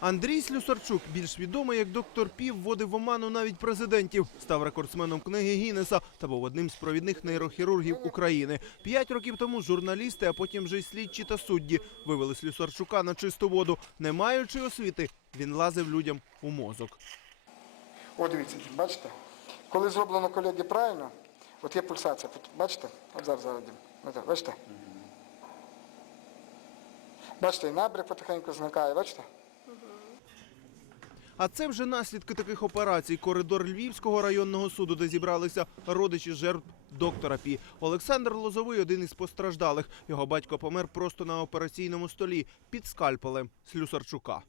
Андрій Слюсарчук, більш відомий як доктор Пів, вводив в оману навіть президентів, став рекордсменом книги Гіннеса та був одним з провідних нейрохірургів України. П'ять років тому журналісти, а потім вже й слідчі та судді вивели Слюсарчука на чисту воду. Не маючи освіти, він лазив людям у мозок. О, дивіться, бачите? Коли зроблено колеги правильно, от є пульсація. Бачите? От зараз зараз. Бачите? Бачите, і набряк потихеньку зникає, бачите? А це вже наслідки таких операцій. Коридор Львівського районного суду, де зібралися родичі жертв доктора Пі. Олександр Лозовий один із постраждалих. Його батько помер просто на операційному столі під скальпелем Слюсарчука.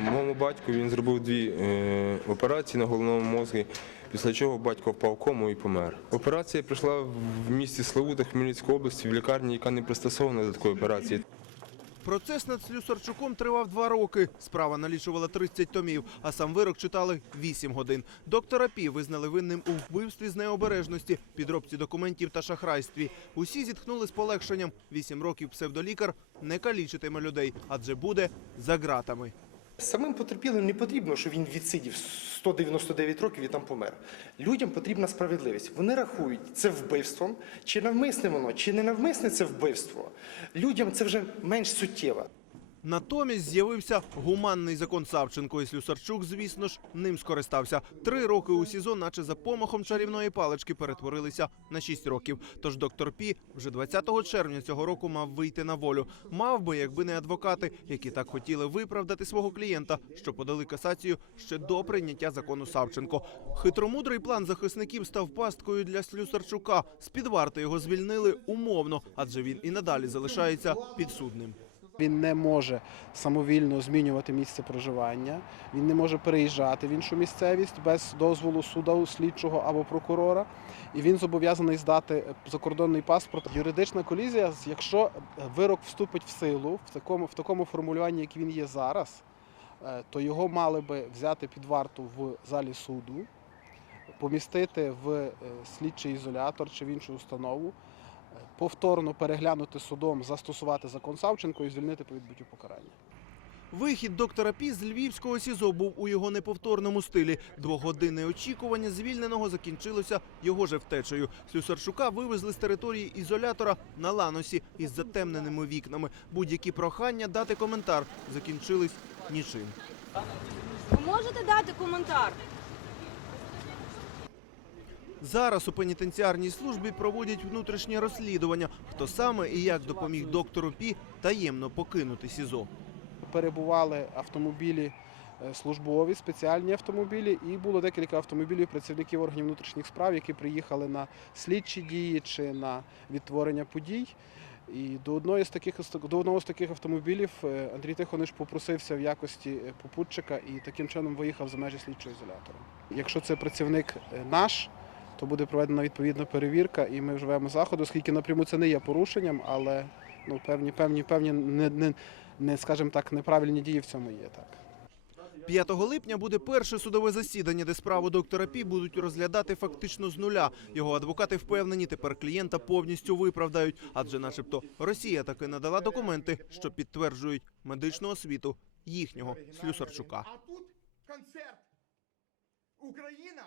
Моєму батьку він зробив дві е, операції на головному мозку, після чого батько впав кому і помер. Операція пройшла в місті Славута Хмельницької області в лікарні, яка не пристосована до такої операції. Процес над Слюсарчуком тривав два роки. Справа налічувала 30 томів, а сам вирок читали 8 годин. Доктора Пі визнали винним у вбивстві з необережності, підробці документів та шахрайстві. Усі зітхнули з полегшенням. Вісім років псевдолікар не калічитиме людей, адже буде за ґратами. Самим потерпілим не потрібно, що він відсидів 199 років і там помер. Людям потрібна справедливість. Вони рахують це вбивством, чи навмисне воно, чи не навмисне це вбивство. Людям це вже менш суттєво. Натомість з'явився гуманний закон Савченко, і Слюсарчук, звісно ж, ним скористався. Три роки у СІЗО, наче за помахом чарівної палички, перетворилися на шість років. Тож доктор Пі вже 20 червня цього року мав вийти на волю. Мав би, якби не адвокати, які так хотіли виправдати свого клієнта, що подали касацію ще до прийняття закону Савченко. Хитромудрий план захисників став пасткою для Слюсарчука. З під варти його звільнили умовно, адже він і надалі залишається підсудним. Він не може самовільно змінювати місце проживання, він не може переїжджати в іншу місцевість без дозволу суду, слідчого або прокурора. І він зобов'язаний здати закордонний паспорт. Юридична колізія, якщо вирок вступить в силу в такому, в такому формулюванні, як він є зараз, е, то його мали би взяти під варту в залі суду, помістити в е, слідчий ізолятор чи в іншу установу, повторно переглянути судом, застосувати закон Савченко і звільнити по відбуттю покарання. Вихід доктора Пі з львівського СІЗО був у його неповторному стилі. Двогодинне очікування звільненого закінчилося його же втечею. Слюсарчука вивезли з території ізолятора на ланосі із затемненими вікнами. Будь-які прохання дати коментар закінчились нічим. Ви можете дати коментар? Зараз у пенітенціарній службі проводять внутрішнє розслідування, хто саме і як допоміг доктору Пі таємно покинути СІЗО. Перебували автомобілі е, службові, спеціальні автомобілі, і було декілька автомобілів працівників органів внутрішніх справ, які приїхали на слідчі дії чи на відтворення подій. І до одної з таких до одного з таких автомобілів е, Андрій Тихониш попросився в якості е, попутчика і таким чином виїхав за межі слідчого ізолятора. Якщо це працівник наш, то буде проведена відповідна перевірка, і ми вживаємо заходи, оскільки напряму це не є порушенням, але ну певні, певні, певні не, не, не скажімо так, неправильні дії в цьому є так. 5 липня буде перше судове засідання, де справу доктора Пі будуть розглядати фактично з нуля. Його адвокати впевнені, тепер клієнта повністю виправдають, адже, начебто, Росія таки надала документи, що підтверджують медичну освіту їхнього Слюсарчука. А тут концерт. Україна